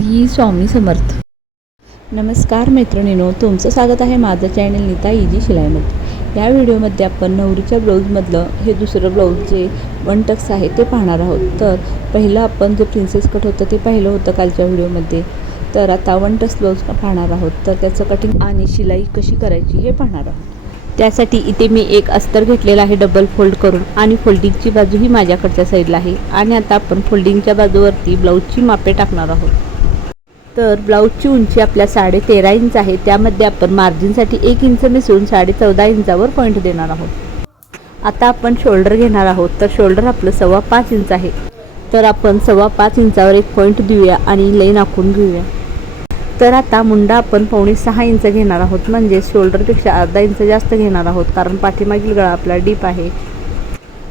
श्री स्वामी समर्थ. नमस्कार मैत्रिणीनो तुमचं स्वागत आहे माझं चॅनल नीता इजी शिलाईमध्ये. या व्हिडिओमध्ये आपण नवरीच्या ब्लाऊजमधलं हे दुसरं ब्लाऊज जे वन टक्स आहे ते पाहणार आहोत. तर पहिलं आपण जे प्रिन्सेस कट होतं ते पाहिलं होतं कालच्या व्हिडिओमध्ये. तर आता वन टक्स ब्लाऊज पाहणार आहोत. तर त्याचं कटिंग आणि शिलाई कशी करायची हे पाहणार आहोत. त्यासाठी इथे मी एक अस्तर घेतलेला आहे डबल फोल्ड करून आणि फोल्डिंगची बाजू ही माझ्याकडच्या साईडला आहे. आणि आता आपण फोल्डिंगच्या बाजूवरती ब्लाऊजची मापे टाकणार आहोत. तर ब्लाऊजची उंची आपल्या साडे तेरा इंच आहे. त्यामध्ये आपण मार्जिनसाठी एक इंच मिसळून साडे चौदा इंचावर पॉईंट देणार आहोत. आता आपण शोल्डर घेणार आहोत. तर शोल्डर आपलं सव्वा पाच इंच आहे. तर आपण सव्वा पाच इंचावर एक पॉईंट देऊया आणि लेन आखून घेऊया. तर आता मुंडा आपण पावणे सहा इंच घेणार आहोत. म्हणजे शोल्डरपेक्षा अर्धा इंच जास्त घेणार आहोत. कारण पाठीमागील गळा आपला डीप आहे.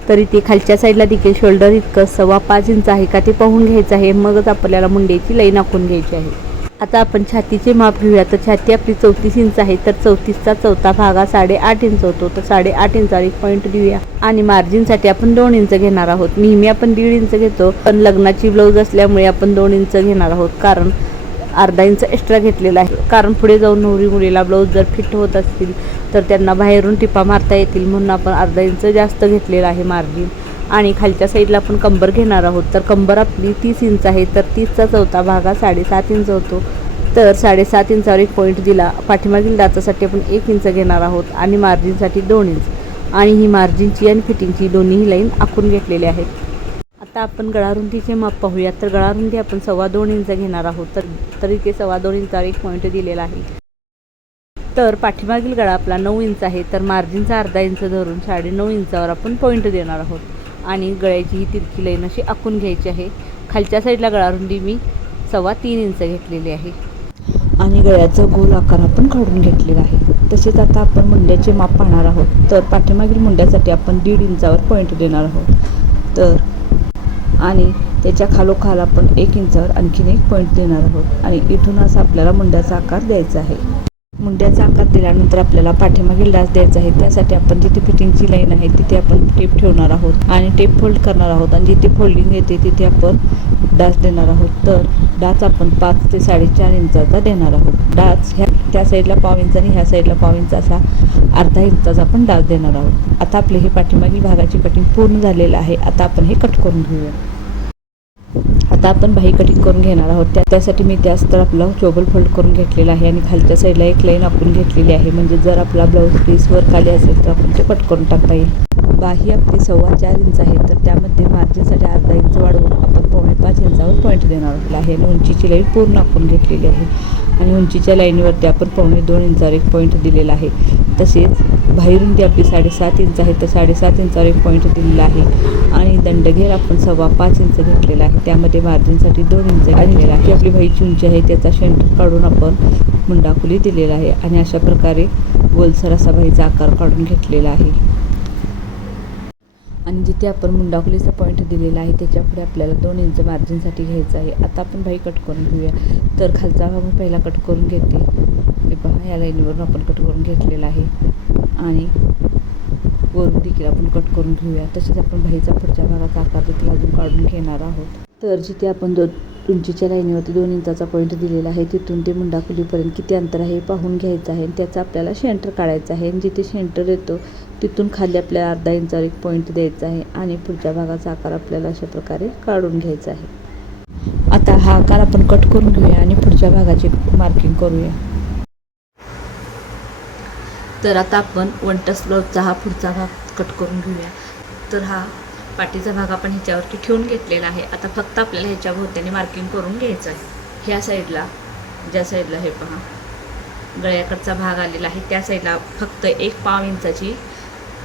तर इथे खालच्या साईडला देखील शोल्डर इतकं सव्वा पाच इंच आहे का ते पाहून घ्यायचं आहे. मगच आपल्याला मुंडेची लाईन आखून घ्यायची आहे. आता आपण छातीचे माप घेऊया. तर छाती आपली चौतीस इंच आहे. तर चौतीसचा चौथा भाग हा साडेआठ इंच होतो. तर साडेआठ इंचावर एक पॉईंट देऊया. आणि मार्जिनसाठी आपण दोन इंच घेणार आहोत. नेहमी आपण दीड इंच घेतो. पण लग्नाची ब्लाऊज असल्यामुळे आपण दोन इंच घेणार आहोत. कारण अर्धा इंच एक्स्ट्रा घेतलेला आहे. कारण पुढे जाऊन नवरी मुलीला ब्लाऊज जर फिट होत असतील तर त्यांना बाहेरून टिपा मारता येतील म्हणून आपण अर्धा इंच जास्त घेतलेला आहे मार्जिन आणि खालच्या साईडला आपण कंबर घेणार आहोत. तर कंबर आपली तीस इंच आहे तर तीसचा चौथा भाग हा साडेसात इंच होतो. तर साडेसात इंचावर एक पॉईंट दिला. पाठीमागील दाचासाठी आपण एक इंच घेणार आहोत आणि मार्जिनसाठी दोन इंच. आणि ही मार्जिनची आणि फिटिंगची दोन्हीही लाईन आखून घेतलेली आहेत. आता आपण गळारुंदीचे माप पाहूया तर गळारुंदी आपण सव्वा दोन इंच घेणार आहोत. तर तर इथे सव्वा दोन इंचावर एक पॉईंट दिलेला आहे. तर पाठीमागील गळा आपला नऊ इंच आहे. तर मार्जिनचा अर्धा इंच धरून साडे नऊ इंचावर आपण पॉईंट देणार आहोत. आणि गळ्याची ही तिरकी लाईन अशी आखून घ्यायची आहे. खालच्या साईडला गळारुंदी मी सव्वा तीन इंच घेतलेली आहे. आणि गळ्याचा गोल आकार आपण काढून घेतलेला आहे. तसेच आता आपण मुंड्याचे माप पाहणार आहोत. तर पाठीमागील मुंड्यासाठी आपण दीड इंचावर पॉईंट देणार आहोत. तर आणि त्याच्या खालोखाल आपण एक इंचावर आणखीन एक पॉईंट देणार आहोत. आणि इथून असा आपल्याला मुंड्याचा आकार द्यायचा आहे. मुंड्याचा आकार दिल्यानंतर आपल्याला पाठीमागील डास द्यायचा आहे. त्यासाठी आपण जिथे फिटिंगची लाईन आहे तिथे आपण टेप ठेवणार आहोत आणि टेप फोल्ड करणार आहोत. आणि जिथे फोल्डिंग येते तिथे आपण डास देणार आहोत. तर डास आपण पाच ते साडेचार इंचाचा देणार आहोत. डास ह्या त्या साईडला पाव इंच आणि ह्या साईडला पाव इंच असा अर्धा इंचाचा आपण डास देणार आहोत. आता आपले हे पाठीमागील भागाची कटिंग पूर्ण झालेलं आहे. आता आपण हे कट करून घेऊया. आता आपण बाही कटिंग करून घेणार आहोत. त्या त्यासाठी मी त्याच तर आपला चोबल फोल्ड करून घेतलेला आहे आणि खालच्या साईडला एक लाईन आपण घेतलेली आहे. म्हणजे जर आपला ब्लाऊज पीसवर खाली असेल तर आपण ते कट करून टाकता येईल. बाही आपली सव्वा चार इंच आहे. तर त्यामध्ये मार्जिनसाठी अर्धा इंच वाढवून आपण पावणे पाच इंचावर पॉईंट देणार आहे आणि उंचीची लाईन पूर्ण आपण घेतलेली आहे. आणि उंचीच्या लाईनीवरती आपण पावणे दोन इंचावर एक पॉईंट दिलेला आहे. तसेच बाहेरुंदी आपली साडेसात इंच आहे तर साडेसात इंचावर एक पॉईंट दिलेला आहे. आणि दंडघेर आपण सव्वा पाच इंच घेतलेला आहे. त्यामध्ये मार्जिनसाठी दोन इंच घेतलेला आहे. आपली बाईची उंची आहे त्याचा शेंटर काढून आपण मुंडाकुली दिलेला आहे. आणि अशा प्रकारे गोलसर असा बाईचा आकार काढून घेतलेला आहे. आणि जिथे आपण मुंडाकुलीचा पॉईंट दिलेला आहे त्याच्यापुढे आपल्याला दोन इंच मार्जिनसाठी घ्यायचं आहे. आता आपण बाई कट करून घेऊया. तर खालचा भाग मी पहिला कट करून घेते. हे पहा या लाईनीवरून आपण कट करून घेतलेला आहे. आणि वरून देखील आपण कट करून घेऊया. तसेच आपण बाईचा पुढच्या भागाचा आकार देखील अजून काढून घेणार आहोत. तर जिथे आपण दो उंचीच्या लाईनीवरती दोन इंचाचा पॉईंट दिलेला आहे तिथून ते मुंडाकुलीपर्यंत किती अंतर आहे हे पाहून घ्यायचं आहे. आणि त्याचा आपल्याला शेंटर काढायचा आहे. आणि जिथे शेंटर येतो तिथून खाली आपल्याला अर्धा इंचावर एक पॉईंट द्यायचा आहे. आणि पुढच्या भागाचा आकार आपल्याला अशा प्रकारे काढून घ्यायचा आहे. आता हा आकार आपण कट करून घेऊया आणि पुढच्या भागाची मार्किंग करूया. तर आता आपण वन टच ब्लाऊजचा हा पुढचा भाग कट करून घेऊया. तर हा पाठीचा भाग आपण ह्याच्यावरती ठेवून घेतलेला आहे. आता फक्त आपल्याला ह्याच्या भोवत्याने मार्किंग करून घ्यायचं आहे. ह्या साईडला ज्या साईडला हे पहा. गळ्याकडचा भाग आलेला आहे. त्या साईडला फक्त एक पाव इंचाची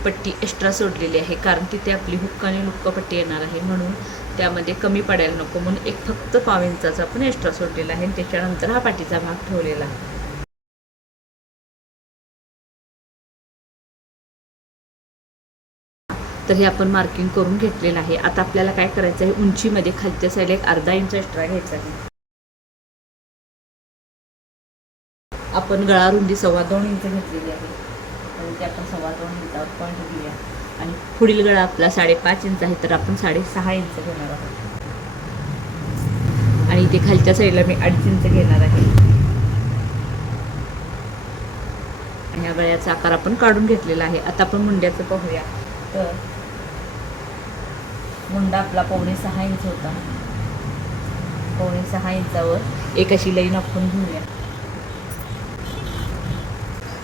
पट्टी एक्स्ट्रा सोडलेली आहे. कारण तिथे आपली हुक्क आणि लुक्क पट्टी येणार आहे. म्हणून त्यामध्ये कमी पडायला नको. म्हणून एक फक्त पाव इंचाचा आपण एक्स्ट्रा सोडलेला आहे. आणि त्याच्यानंतर हा पाठीचा भाग ठेवलेला आहे. तर हे आपण मार्किंग करून घेतलेलं आहे. आता आपल्याला काय करायचं आहे उंचीमध्ये खालच्या साईडला एक अर्धा इंच एक्स्ट्रा घ्यायचा आहे. आपण गळा रुंदी सव्वा दोन इंच घेतलेली आहे. तर ते आपण सव्वा दोन इंचावर पॉईंट घेऊया. आणि पुढील गळा आपला साडेपाच इंच आहे तर आपण साडेसहा इंच घेणार आहोत. आणि इथे खालच्या साईडला मी अडीच इंच घेणार आहे. आणि या गळ्याचा आकार आपण काढून घेतलेला आहे. आता आपण मुंड्याचं पाहूया. तर मुंडा आपला पावणे सहा इंच होता. पावणे सहा इंचावर एक अशी लाईन आपण घेऊया.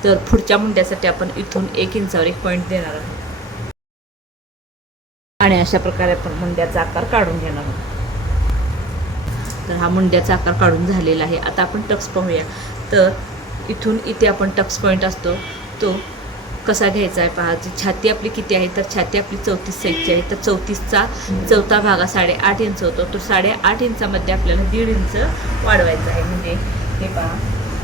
तर पुढच्या मुंड्यासाठी आपण इथून एक इंचावर एक पॉईंट देणार आहोत. आणि अशा प्रकारे आपण मुंड्याचा आकार काढून घेणार आहोत. तर हा मुंड्याचा आकार काढून झालेला आहे. आता आपण टक्स पाहूया. तर इथून इथे आपण टक्स पॉईंट असतो. तो कसा घ्यायचा आहे पहा. जी छाती आपली किती आहे तर छाती आपली चौतीस साईजची आहे. तर चौतीसचा चौथा भाग हा साडेआठ इंच होतो. तो साडेआठ इंचामध्ये आपल्याला दीड इंच वाढवायचं आहे. म्हणजे हे पहा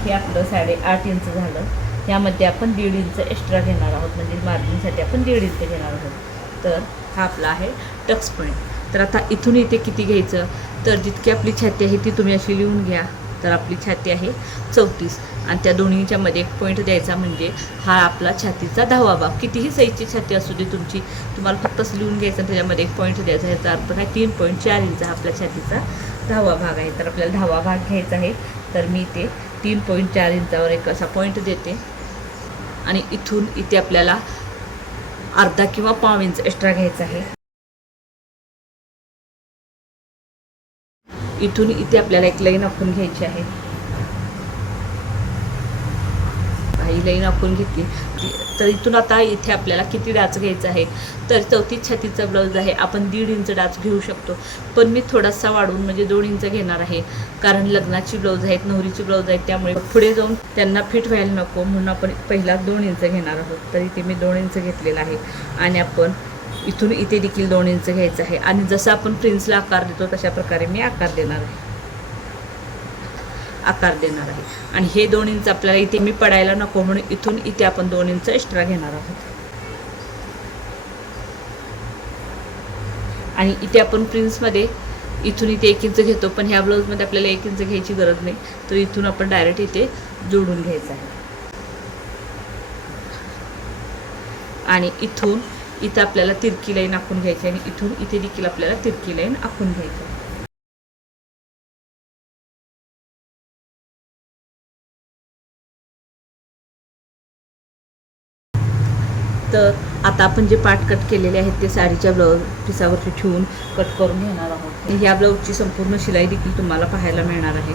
हे आपलं साडेआठ इंच झालं. यामध्ये आपण दीड इंच एक्स्ट्रा घेणार आहोत. म्हणजे मार्जिनसाठी आपण दीड इंच घेणार आहोत. तर हा आपला आहे टक्स पॉईंट तर आता इथून इथे किती घ्यायचं? तर जितकी आपली छाती आहे ती तुम्ही अशी लिहून घ्या. तर आपली छाती आहे चौतीस. आणि त्या दोन्हीच्या मध्ये एक पॉईंट द्यायचा म्हणजे हा आपला छातीचा दहावा. भाग कितीही साईजची छाती असू दे तुमची तुम्हाला फक्त लिहून घ्यायचं त्याच्यामध्ये एक पॉईंट द्यायचा. ह्याचा अर्थ हा तीन पॉईंट चार इंच हा आपल्या छातीचा दहावा भाग आहे. तर आपल्याला दहावा भाग घ्यायचा आहे. तर मी इथे तीन पॉईंट चार इंचावर एक असा पॉईंट देते. आणि इथून इथे आपल्याला अर्धा किंवा पाव इंच एक्स्ट्रा घ्यायचा आहे. इथून इथे आपल्याला एक लाईन आखून घ्यायची आहे. ही लाईन आखून घेतली. तर इथून आता इथे आपल्याला किती डाच घ्यायचा आहे? तर चौतीस छातीचा ब्लाऊज आहे. आपण दीड इंच डाच घेऊ शकतो. पण मी थोडासा वाढवून म्हणजे दोन इंच घेणार आहे. कारण लग्नाची ब्लाऊज आहेत नवरीची ब्लाऊज आहेत त्यामुळे पुढे जाऊन त्यांना फिट व्हायला नको म्हणून आपण पहिला दोन इंच घेणार आहोत. तर इथे मी दोन इंच घेतलेला आहे. आणि आपण इथून इथे देखील दोन इंच घ्यायचं आहे. आणि जसं आपण प्रिन्सला आकार देतो तशा प्रकारे मी आकार देणार आहे. आकार देणार आहे. आणि हे दोन इंच आपल्याला इथे मी पडायला नको म्हणून इथून इथे आपण दोन इंच एक्स्ट्रा घेणार आहोत. आणि इथे आपण प्रिन्समध्ये इथून इथे एक इंच घेतो पण ह्या ब्लाऊजमध्ये आपल्याला एक इंच घ्यायची गरज नाही. तर इथून आपण डायरेक्ट इथे जोडून घ्यायचं आहे. आणि इथून इथं आपल्याला तिरकी लाईन आखून घ्यायची आणि इथून इथे देखील आपल्याला तिरकी लाईन आखून घ्यायची. तर आता आपण जे पाठ कट केलेले आहेत ते साडीच्या ब्लाऊज पिसावरती ठेवून कट करून घेणार आहोत. ह्या ब्लाऊजची संपूर्ण शिलाई देखील तुम्हाला पाहायला मिळणार आहे.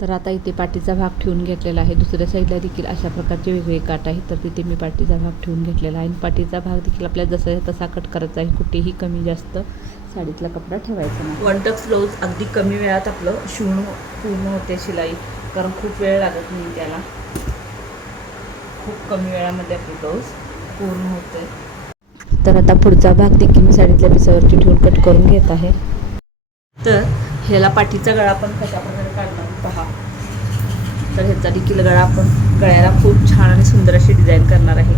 तर आता इथे पाठीचा भाग ठेवून घेतलेला आहे. दुसऱ्या साईडला देखील अशा प्रकारचे वेगवेगळे काट आहेत. तर तिथे मी पाठीचा भाग ठेवून घेतलेला आहे. आणि पाठीचा भाग देखील आपल्याला जसा तसा कट करायचा आहे. कुठेही कमी जास्त साडीतला कपडा ठेवायचा नाही. वन टक्स ब्लाऊज अगदी कमी वेळात आपलं शिवणं पूर्ण होते शिलाई. कारण खूप वेळ लागत नाही त्याला. खूप कमी वेळामध्ये आपली ब्लाऊज पूर्ण होते. तर आता पुढचा भाग देखील मी साडीतल्या पिसावरती ठेवून कट करून घेत आहे. तर ह्याला पाठीचा गळा आपण कशा प्रकारे काढणार पहा. तर ह्याचा देखील गळा आपण गळ्याला खूप छान आणि सुंदर अशी डिझाईन करणार आहे.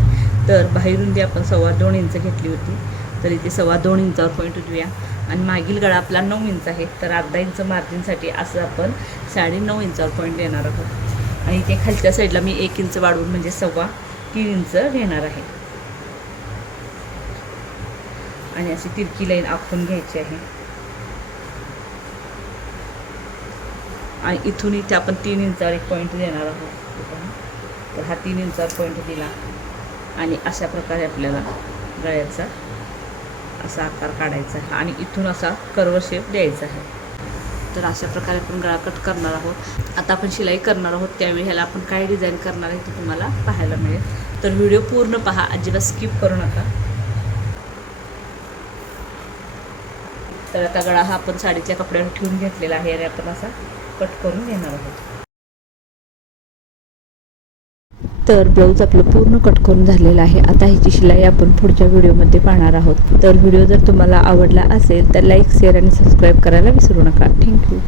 तर बाहेरून जी आपण सव्वा दोन इंच घेतली होती तर इथे सव्वा दोन इंचावर पॉईंट देऊया आणि मागील गळा आपला नऊ इंच आहे तर अर्धा इंच मार्जिनसाठी असं आपण साडे नऊ इंचावर पॉईंट देणार आहोत. आणि इथे खालच्या साईडला मी एक इंच वाढवून म्हणजे सव्वा तीन इंच घेणार आहे. आणि अशी तिरकी लाईन आखून घ्यायची आहे. आणि इथून इथे आपण तीन इंचावर एक पॉईंट देणार आहोत. तर हा तीन इंचावर पॉईंट दिला. आणि अशा प्रकारे आपल्याला गळ्याचा असा आकार काढायचा आहे. आणि इथून असा कर्व शेप द्यायचा आहे. तर अशा प्रकारे आपण गळा कट करणार आहोत. आता आपण शिलाई करणार आहोत. त्यावेळी ह्याला आपण काय डिझाईन करणार आहे ते तुम्हाला पाहायला मिळेल. तर व्हिडिओ पूर्ण पहा. अजिबात स्किप करू नका. तर आता गळा हा आपण साडीच्या कपड्यावर ठेवून घेतलेला आहे. आणि आपण असा कट करून घेणार आहोत. तर ब्लाऊज आपलं पूर्ण कट करून झालेलं आहे. आता ह्याची शिलाई आपण पुढच्या व्हिडिओमध्ये पाहणार आहोत. तर व्हिडिओ जर तुम्हाला आवडला असेल तर लाईक शेअर आणि सबस्क्राईब करायला विसरू नका. थँक्यू